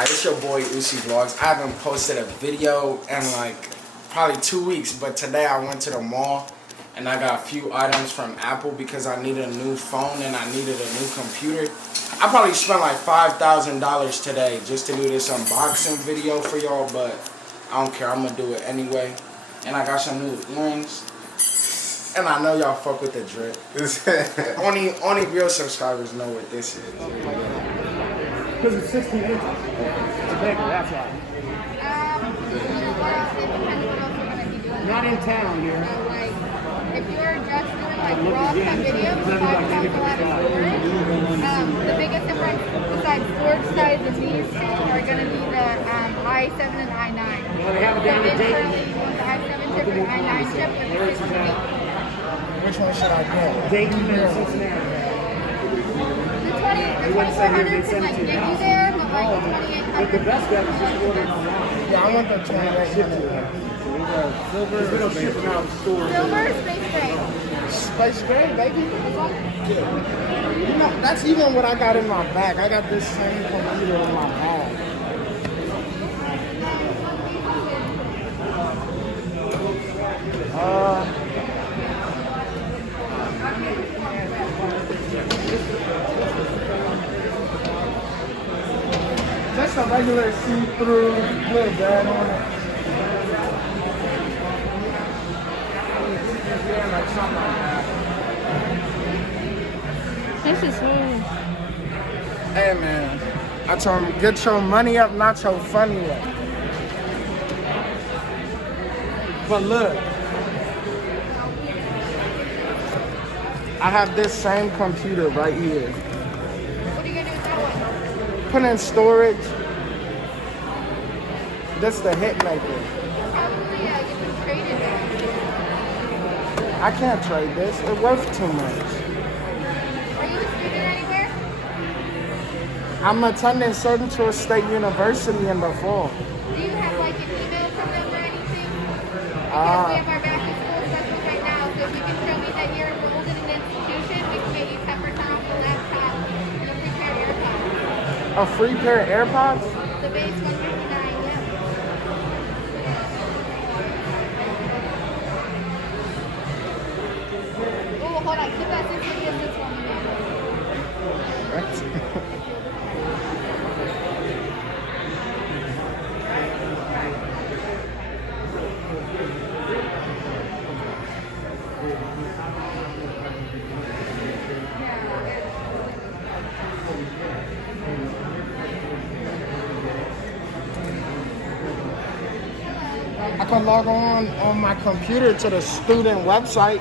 It's your boy Oussy Vlogs. I haven't posted a video in like probably 2 weeks, but today I went to the mall and I got a few items from Apple because I needed a new phone and I needed a new computer. I probably spent like $5,000 today just to do this unboxing video for y'all, but I don't care. I'm gonna do it anyway. And I got some new earrings. And I know y'all fuck with the drip. only real subscribers know what this is. Because it's 16 inches. It's bigger, that's why. Not in town here. If you're just doing like raw cut videos, besides having a lot of storage, the biggest difference besides storage size of these two are going to be the i7 and i9. Well, they have a down to date. You want the i7 chip and the i9 chip with the 16. Which one should I get? Dayton and Cincinnati. The 2400 can like get you there, but like the 2800. But the best bet is just ordering online. Yeah, I want the 2800. Silver. We don't ship them out of the store. Silver, space gray. Space gray, baby. You know, that's even what I got in my bag. I got this same computer in my bag. Just a regular see-through little bag on it. Like something like that. This is smooth. Hey man, I told him get your money up, not your funny up. But look, I have this same computer right here. What are you going to do with that one? Put in storage. This the hit maker. Probably you can trade it though. I can't trade this. It's worth too much. Are you a student anywhere? I'm attending Central State University in the fall. Do you have like an email from them or anything? Because we have our back to school special right now, so if you can show me that you're enrolled in an institution, we can get you 10% off the laptop and a free pair of AirPods. A free pair of AirPods? The base $159, yeah. Oh, hold on, keep that social distance for me, man. I can log on my computer to the student website.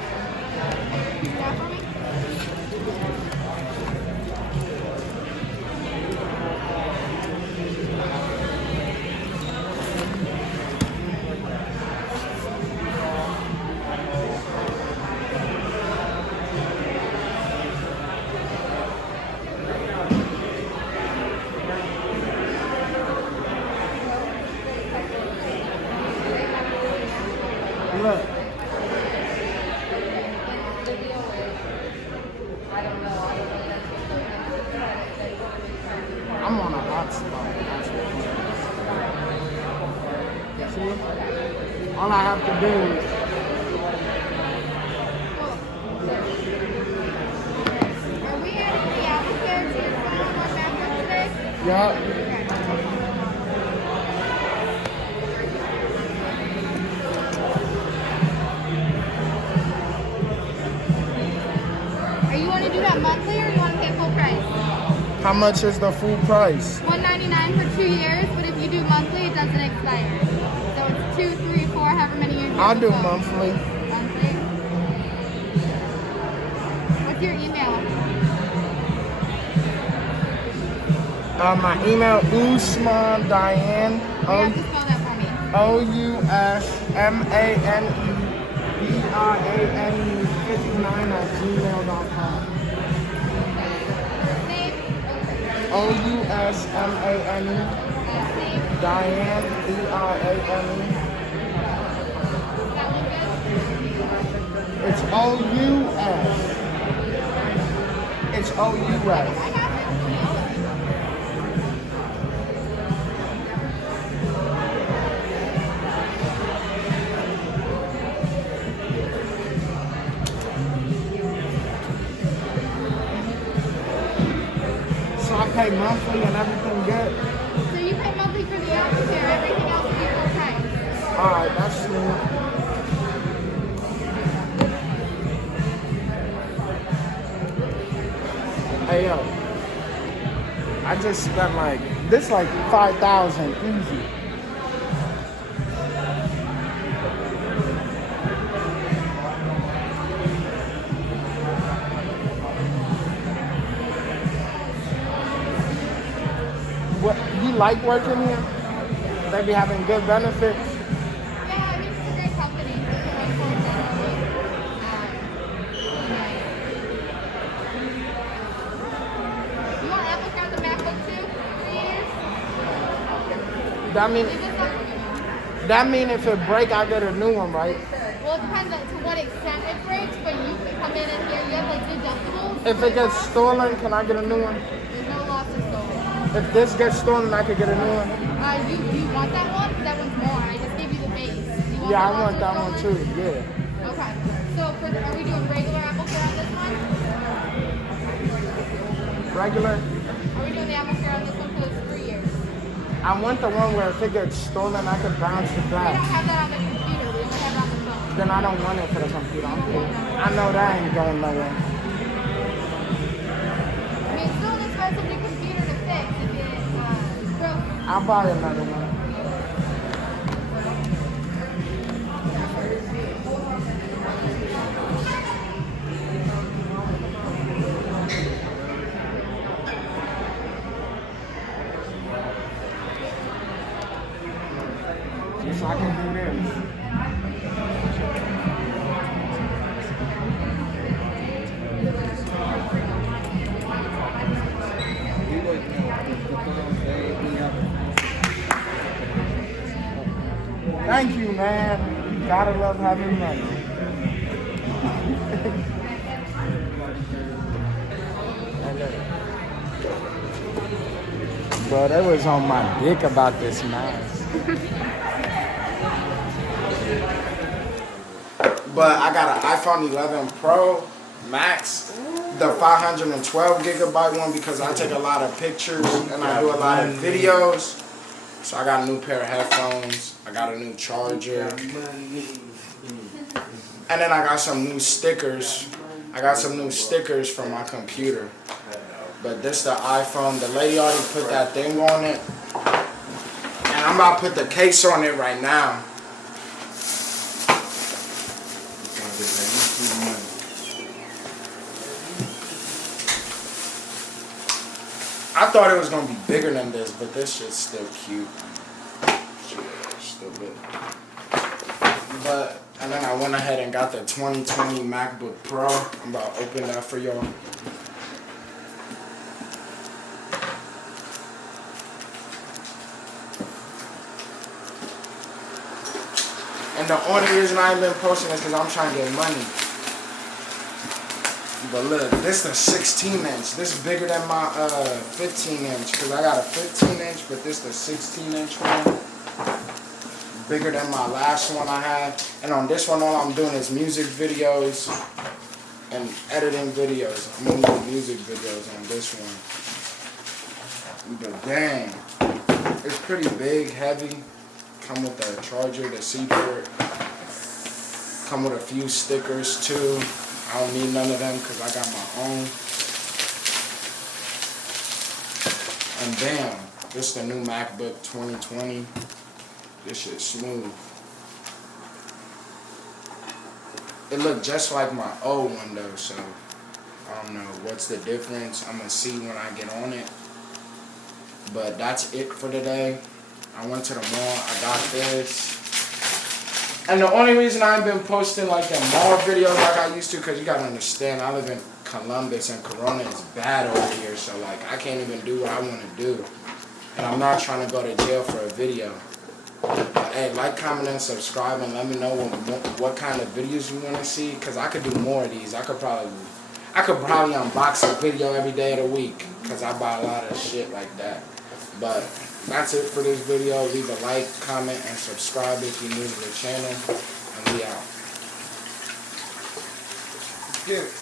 Look. I'm on a hot spot. See? All I have to do is... Are we adding the applicant to your phone or Macbook today? Yeah. You want to do that monthly or you want to pay full price? How much is the full price? $199 for 2 years, but if you do monthly, it doesn't expire. So it's 2, 3, 4, however many years. I'll do monthly. Monthly. What's your email? My email, Ousmane Diane. You have to spell that for me. OUSMANE59@gmail.com. First name? OUSMANE Last name? Diane DIANE. That one good? It's OUS. It's OUS. I have it. pay monthly and everything good? So you pay monthly for the Apple Care, everything else will be full price. Alright, that's smooth. Hey yo, I just spent like, this like 5,000 easy. What, you like working here? They be having good benefits? Yeah, I mean, it's a great company. It's a great company. You want Apple Care on the Macbook too? 3 years? That mean, Is this something? that mean if it break, I get a new one, right? Well, it depends on to what extent it breaks, but you can come in and here you have like deductibles. If it gets stolen, can I get a new one? There's no loss of stolen. If this gets stolen, I could get a new one? You want that one? That one's more. I just gave you the base. You want Yeah, the I want loss that of one stolen? too, yeah. Okay. So are we doing regular Apple Care on this one? Regular? Are we doing the Apple Care on this one for those 3 years? I want the one where if it gets stolen, I could bounce it We don't back. have that on the computer. We only have it on the phone. Then I don't want it for the computer. I'm cool. I know that ain't going nowhere. I mean, it's still an expensive new computer to fix if it's broken. I'll buy another one. Just so I can do this. Thank you, man. You gotta love having money. Bro, they was on my dick about this mask. But I got an iPhone 11 Pro Max, the 512 gigabyte one, because I take a lot of pictures and I do a lot of videos. So I got a new pair of headphones. I got a new charger. And then I got some new stickers. I got some new stickers from my computer. But this the iPhone. The lady already put that thing on it. And I'm about to put the case on it right now. I thought it was gonna be bigger than this, but this shit's still cute. Still good. But and then I went ahead and got the 2020 MacBook Pro. I'm about to open that for y'all. And the only reason I ain't been posting is because I'm trying to get money. But look, this is a 16 inch. This is bigger than my 15 inch. Because I got a 15 inch, but this is the 16 inch one. Bigger than my last one I had. And on this one, all I'm doing is music videos and editing videos. I'm only doing music videos on this one. But dang, it's pretty big, heavy. Come with the charger, the C port. Come with a few stickers too. I don't need none of them because I got my own. And bam, this is the new MacBook 2020. This shit's smooth. It looked just like my old one though, so I don't know what's the difference. I'm gonna see when I get on it. But that's it for today. I went to the mall, I got this. And the only reason I ain't been posting like the mall videos like I used to, because you gotta understand, I live in Columbus and Corona is bad over here, so like I can't even do what I want to do. And I'm not trying to go to jail for a video. But hey, like, comment, and subscribe, and let me know what kind of videos you want to see, because I could do more of these. I could probably unbox a video every day of the week, because I buy a lot of shit like that. But that's it for this video. Leave a like, comment, and subscribe if you're new to the channel. And we out. Yeah.